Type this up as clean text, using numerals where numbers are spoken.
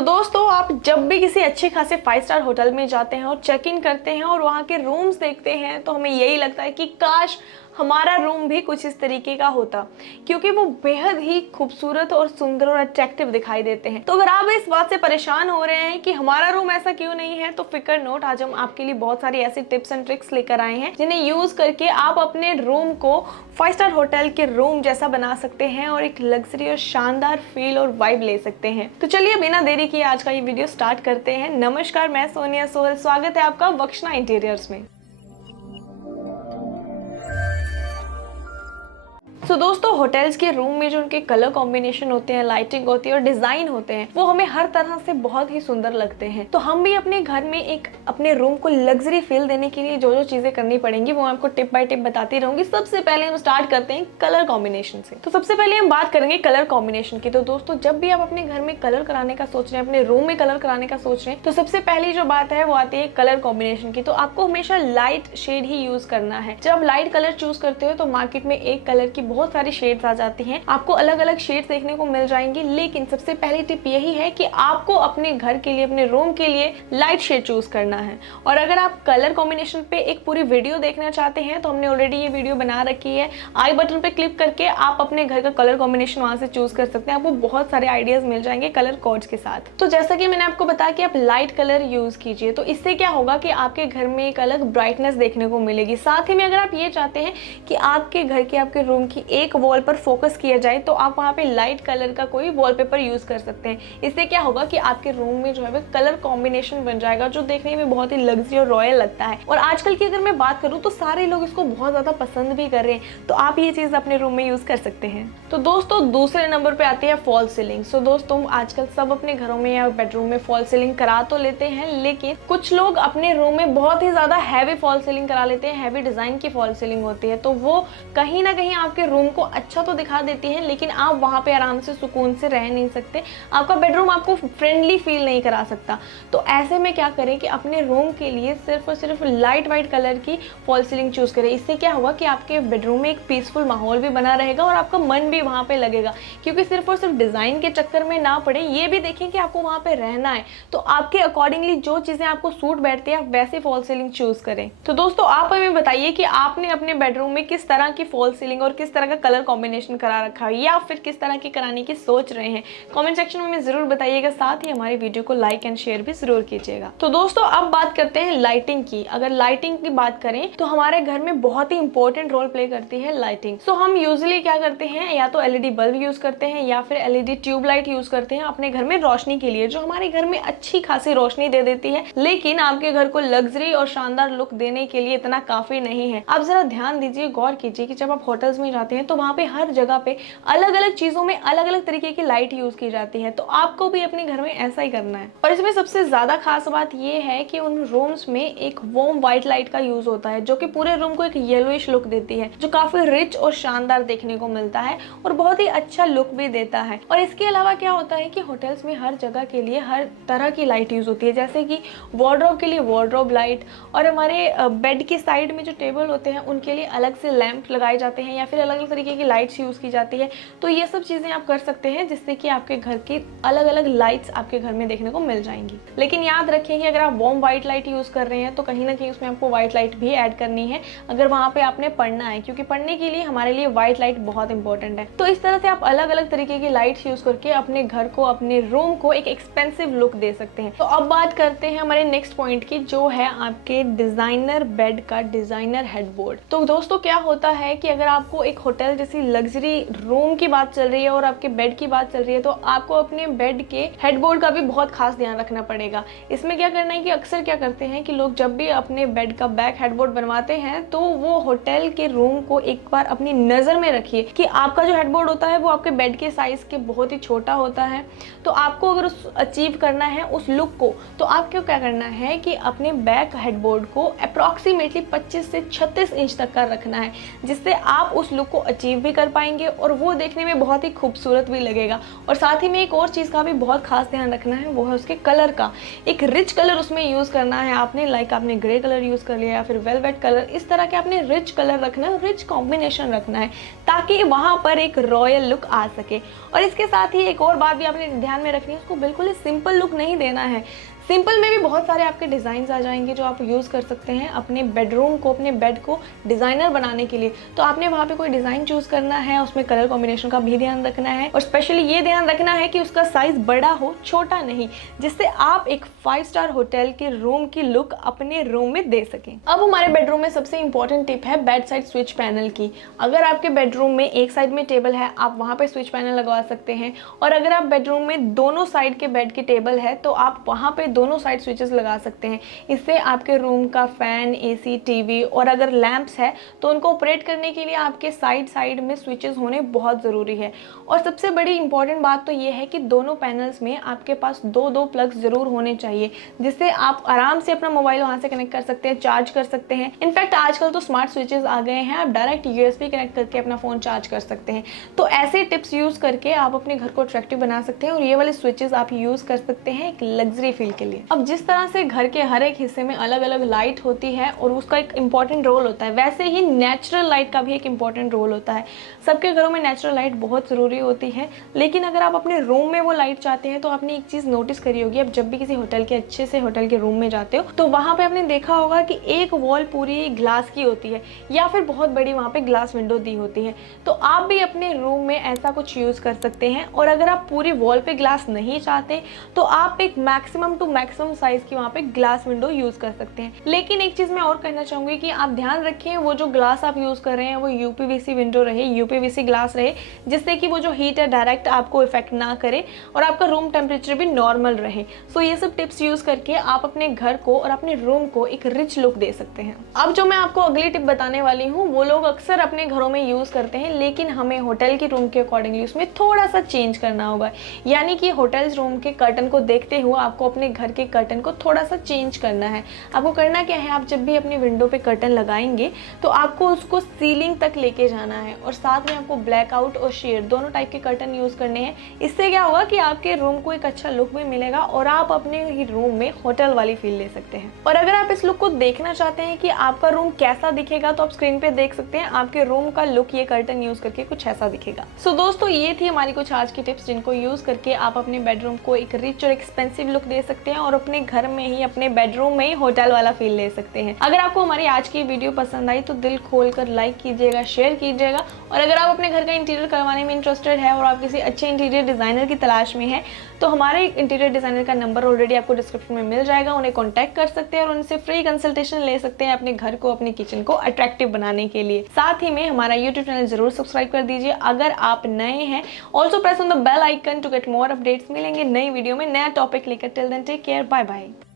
तो दोस्तों, आप जब भी किसी अच्छे खासे 5 स्टार होटल में जाते हैं और चेक इन करते हैं और वहाँ के रूम्स देखते हैं तो हमें यही लगता है कि काश हमारा रूम भी कुछ इस तरीके का होता, क्योंकि वो बेहद ही खूबसूरत और सुंदर और अट्रैक्टिव दिखाई देते हैं। तो अगर आप इस बात से परेशान हो रहे हैं कि हमारा रूम ऐसा क्यों नहीं है, तो फिक्र नोट, आज हम आपके लिए बहुत सारी ऐसी टिप्स एंड ट्रिक्स लेकर आए हैं जिन्हें यूज करके आप अपने रूम को 5 स्टार होटल के रूम जैसा बना सकते हैं और एक लग्जरी और शानदार फील और वाइब ले सकते हैं। तो चलिए बिना देरी किए आज का ये वीडियो स्टार्ट करते हैं। नमस्कार, मैं सोनिया सोहल, स्वागत है आपका वक्षना इंटीरियर्स में। तो दोस्तों, होटल्स के रूम में जो उनके कलर कॉम्बिनेशन होते हैं, लाइटिंग होती है और डिजाइन होते हैं, वो हमें हर तरह से बहुत ही सुंदर लगते हैं। तो हम भी अपने घर में एक अपने रूम को लग्जरी फील देने के लिए जो जो चीजें करनी पड़ेंगी वो आपको टिप बाय टिप बताती रहूंगी। सबसे पहले हम स्टार्ट करते हैं कलर कॉम्बिनेशन से। तो सबसे पहले हम बात करेंगे कलर कॉम्बिनेशन की। तो दोस्तों, जब भी आप अपने घर में कलर कराने का सोच रहे हैं, अपने रूम में कलर कराने का सोच रहे हैं, तो सबसे पहली जो बात है वो आती है कलर कॉम्बिनेशन की। तो आपको हमेशा लाइट शेड ही यूज करना है। जब आप लाइट कलर चूज करते हो तो मार्केट में एक कलर की बहुत सारी शेड्स आ जाती हैं, आपको अलग अलग शेड्स देखने को मिल जाएंगी। लेकिन सबसे पहली टिप यही है कि आपको अपने घर के लिए, अपने रूम के लिए लाइट शेड चूज करना है। और अगर आप कलर कॉम्बिनेशन पे एक पूरी वीडियो देखना चाहते हैं तो हमने ऑलरेडी ये वीडियो बना रखी है। आई बटन पे क्लिक करके आप अपने घर का कलर कॉम्बिनेशन वहां से चूज कर सकते हैं। आपको बहुत सारे आइडियाज मिल जाएंगे कलर कोड्स के साथ। तो जैसा कि मैंने आपको बताया कि आप लाइट कलर यूज कीजिए, तो इससे क्या होगा कि आपके घर में एक अलग ब्राइटनेस देखने को मिलेगी। साथ ही में अगर आप ये चाहते हैं कि आपके घर की, आपके रूम की एक वॉल पर फोकस किया जाए, तो आप वहाँ पे लाइट कलर का कोई वॉलपेपर यूज कर सकते हैं। इससे क्या होगा कि आपके रूम में जो है वो कलर कॉम्बिनेशन बन जाएगा जो देखने में बहुत ही लग्जरी और रॉयल लगता है। और आजकल की अगर मैं बात करूँ तो सारे लोग इसको बहुत ज्यादा पसंद भी कर रहे हैं, तो आप ये चीज अपने रूम में यूज कर सकते हैं। तो दोस्तों, दूसरे नंबर पे आती है फॉल सीलिंग। सो दोस्तों, आजकल सब अपने घरों में या बेडरूम में फॉल सीलिंग करा तो लेते हैं, लेकिन कुछ लोग अपने रूम में बहुत ही ज्यादा हैवी फॉल सीलिंग करा लेते हैं। हैवी डिजाइन की फॉल सीलिंग होती है, तो वो कहीं ना कहीं आपके रूम को अच्छा तो दिखा देती है, लेकिन आप वहां पे आराम से सुकून से रह नहीं सकते। आपका बेडरूम आपको फ्रेंडली फील नहीं करा सकता। तो ऐसे में क्या करें कि अपने रूम के लिए सिर्फ और सिर्फ लाइट वाइट कलर की फॉल सीलिंग चूज करें। इससे क्या होगा कि आपके बेडरूम में एक पीसफुल माहौल भी बना रहेगा और आपका मन भी वहां पे लगेगा, क्योंकि सिर्फ और सिर्फ डिजाइन के चक्कर में ना पड़े। ये भी देखें कि आपको वहां पे रहना है, तो आपके अकॉर्डिंगली जो चीजें आपको सूट बैठती है आप वैसे फॉल सीलिंग चूज करें। तो दोस्तों, आप हमें बताइए कि आपने अपने बेडरूम में किस तरह की फॉल सीलिंग और किस तरह का कलर कॉम्बिनेशन करा रखा है, या फिर किस तरह की कराने की सोच रहे हैं। कमेंट सेक्शन में जरूर बताइएगा। साथ ही हमारी वीडियो को लाइक एंड शेयर भी जरूर कीजिएगा। तो दोस्तों, अब बात करते हैं लाइटिंग की। अगर लाइटिंग की बात करें तो हमारे घर में बहुत ही इंपॉर्टेंट रोल प्ले करती है लाइटिंग। सो हम यूजुअली क्या करते हैं, या तो एलईडी बल्ब यूज करते हैं या फिर एलईडी ट्यूबलाइट यूज करते हैं अपने घर में रोशनी के लिए, जो हमारे घर में अच्छी खासी रोशनी दे देती है, लेकिन आपके घर को लग्जरी और शानदार लुक देने के लिए इतना काफी नहीं है। आप जरा ध्यान दीजिए, गौर कीजिए कि जब आप होटल्स में जाते हैं तो वहां पे हर जगह पे अलग अलग चीजों में अलग अलग तरीके की लाइट यूज की जाती है। तो आपको भी अपने घर में ऐसा ही करना है। और इसमें सबसे ज्यादा खास बात यह है कि उन रूम्स में एक वार्म व्हाइट लाइट का यूज होता है, जो कि पूरे रूम को एक येलोइश लुक देती है, जो काफी रिच और शानदार देखने को मिलता है और बहुत ही अच्छा लुक भी देता है। और इसके अलावा क्या होता है कि होटल्स में हर जगह के लिए हर तरह की लाइट यूज होती है, जैसे कि वार्डरोब के लिए वार्डरोब लाइट, और हमारे बेड की साइड में जो टेबल होते हैं उनके लिए अलग से लैंप लगाए जाते हैं या फिर अलग अलग तरीके की लाइट्स यूज की जाती है। तो ये सब चीजें आप कर सकते हैं जिससे कि आपके घर की अलग अलग लाइट्स आपके घर में देखने को मिल जाएंगी। लेकिन याद रखिए कि अगर आप वार्म व्हाइट लाइट यूज कर रहे हैं तो कहीं ना कहीं उसमें आपको व्हाइट लाइट भी ऐड करनी है, अगर वहां पे आपने पढ़ना है, क्योंकि पढ़ने के लिए हमारे लिए व्हाइट लाइट बहुत इंपॉर्टेंट है। तो इस तरह से आप अलग अलग तरीके की लाइट्स यूज करके अपने घर को, अपने रूम को एक एक्सपेंसिव लुक दे सकते हैं। तो अब बात करते हैं हमारे नेक्स्ट पॉइंट की, जो है आपके डिजाइनर बेड का डिजाइनर हेडबोर्ड। तो दोस्तों, क्या होता है कि अगर आपको एक होटल जैसी लग्जरी रूम की बात चल रही है और आपके बेड की बात चल रही है, तो आपको अपने बेड के हेडबोर्ड का भी बहुत खास ध्यान रखना पड़ेगा। इसमें क्या करना है कि अक्सर क्या करते हैं कि लोग जब भी अपने बेड का बैक हेडबोर्ड बनवाते हैं तो वो होटल के रूम को एक बार अपनी नजर में रखिए कि आपका जो हेडबोर्ड होता है वो आपके बेड के साइज के बहुत ही छोटा होता है। तो आपको अगर अचीव करना है उस लुक को, तो आपको क्या करना है कि अपने बैक हेडबोर्ड को अप्रोक्सीमेटली 25 से 36 इंच तक का रखना है, जिससे आप उस लुक को अचीव भी कर पाएंगे और वो देखने में बहुत ही खूबसूरत भी लगेगा। और साथ ही में एक और चीज़ का भी बहुत खास ध्यान रखना है, वो है उसके कलर का। एक रिच कलर उसमें यूज़ करना है आपने, लाइक आपने ग्रे कलर यूज़ कर लिया या फिर वेलवेट कलर, इस तरह के आपने रिच कलर रखना है, रिच कॉम्बिनेशन रखना है ताकि वहाँ पर एक रॉयल लुक आ सके। और इसके साथ ही एक और बात भी आपने ध्यान में रखनी है, उसको बिल्कुल ही सिंपल लुक नहीं देना है। सिंपल में भी बहुत सारे आपके डिज़ाइंस आ जाएंगे जो आप यूज़ कर सकते हैं अपने बेडरूम को, अपने बेड को डिज़ाइनर बनाने के लिए। तो आपने वहाँ पे कोई डिज़ाइन चूज़ करना है, उसमें कलर कॉम्बिनेशन का भी ध्यान रखना है और स्पेशली ये ध्यान रखना है कि उसका साइज़ बड़ा हो, छोटा नहीं, जिससे आप एक 5 स्टार होटल के रूम की लुक अपने रूम में दे सकें। अब हमारे बेडरूम में सबसे इंपॉर्टेंट टिप है बेड साइड स्विच पैनल की। अगर आपके बेडरूम में एक साइड में टेबल है, आप वहाँ पर स्विच पैनल लगवा सकते हैं। और अगर आप बेडरूम में दोनों साइड के बेड की टेबल है तो आप वहाँ पे दोनों साइड स्विचेस लगा सकते हैं। इससे आपके रूम का फैन, एसी, टीवी और अगर लैंप्स है तो उनको ऑपरेट करने के लिए आपके साइड में स्विचेस होने बहुत ज़रूरी है। और सबसे बड़ी इंपॉर्टेंट बात तो ये है कि दोनों पैनल्स में आपके पास दो प्लग्स ज़रूर होने चाहिए, जिससे आप आराम से अपना मोबाइल वहाँ से कनेक्ट कर सकते हैं, चार्ज कर सकते हैं। इनफैक्ट आजकल तो स्मार्ट स्विचेस आ गए हैं, आप डायरेक्ट यूएसबी कनेक्ट करके अपना फ़ोन चार्ज कर सकते हैं। तो ऐसे टिप्स यूज़ करके आप अपने घर को अट्रैक्टिव बना सकते हैं और ये वाले स्विचेस आप यूज़ कर सकते हैं एक लग्जरी फील के लिए। अब जिस तरह से घर के हर एक हिस्से में अलग अलग लाइट होती है और उसका एक इंपॉर्टेंट रोल होता है, वैसे ही नेचुरल लाइट का भी एक इंपॉर्टेंट रोल होता है। सबके घरों में नेचुरल लाइट बहुत ज़रूरी होती है, लेकिन अगर आप अपने रूम में वो लाइट चाहते हैं तो आपने एक चीज़ नोटिस करी होगी, अब जब भी किसी होटल के अच्छे से होटल के रूम में जाते हो तो वहाँ पर आपने देखा होगा कि एक वॉल पूरी ग्लास की होती है या फिर बहुत बड़ी वहाँ पर ग्लास विंडो दी होती है। तो आप भी अपने रूम में ऐसा कुछ यूज़ कर सकते हैं। और अगर आप पूरी वॉल पे ग्लास नहीं चाहते तो आप एक मैक्सिमम टू मैक्सिमम साइज की वहाँ पे ग्लास विंडो यूज़ कर सकते हैं। लेकिन एक चीज़ मैं और कहना चाहूँगी कि आप ध्यान रखें वो जो ग्लास आप यूज़ कर रहे हैं वो यूपीवीसी विंडो रहे, यूपीवीसी ग्लास रहे, जिससे कि वो जो हीट है डायरेक्ट आपको इफेक्ट ना करे और आपका रूम टेम्परेचर भी नॉर्मल रहे। सो ये सब टिप्स यूज़ करके आप अपने घर को और अपने रूम को एक रिच लुक दे सकते हैं। अब जो मैं आपको अगली टिप बताने वाली हूँ वो लोग अक्सर अपने घरों में यूज़ करते हैं, लेकिन हमें होटल की रूम के अकॉर्डिंगली उसमें थोड़ा सा चेंज करना होगा। यानी कि होटल्स रूम के कर्टन को देखते हुए आपको अपने घर के कर्टन को थोड़ा सा चेंज करना है। आपको करना क्या है, आप जब भी अपनी विंडो पे कर्टन लगाएंगे तो आपको उसको सीलिंग तक लेके जाना है और साथ में आपको ब्लैकआउट और शेड दोनों टाइप के कर्टन यूज़ करने हैं। इससे क्या होगा कि आपके रूम को एक अच्छा लुक भी मिलेगा और आप अपने ही रूम में होटल वाली फील ले सकते हैं। और अगर आप इस लुक को देखना चाहते हैं कि आपका रूम कैसा दिखेगा तो आप स्क्रीन पे देख सकते हैं आपके रूम का लुक ये कर्टन यूज़ करके कुछ ऐसा दिखेगा। सो दोस्तों ये थी हमारी कुछ आज की टिप्स जिनको यूज़ करके आप अपने बेडरूम को एक रिच और एक्सपेंसिव लुक दे सकते हैं और अपने घर में ही, अपने बेडरूम में ही होटल वाला फील ले सकते हैं। अगर आपको हमारी आज की वीडियो पसंद आई तो दिल खोलकर लाइक कीजिएगा, शेयर कीजिएगा। और अगर आप अपने घर का इंटीरियर करवाने में इंटरेस्टेड है और आप किसी अच्छे इंटीरियर डिजाइनर की तलाश में हैं तो हमारे इंटीरियर डिजाइनर का नंबर ऑलरेडी आपको डिस्क्रिप्शन में मिल जाएगा, उन्हें कॉन्टैक्ट कर सकते हैं और उनसे फ्री कंसल्टेशन ले सकते हैं अपने घर को, अपने किचन को अट्रैक्टिव बनाने के लिए। साथ ही में हमारा यूट्यूब चैनल जरूर सब्सक्राइब कर दीजिए अगर आप नए हैं। Also press on the bell icon to get more updates. मिलेंगे नई वीडियो में नया टॉपिक लेकर। Till then take care, bye bye.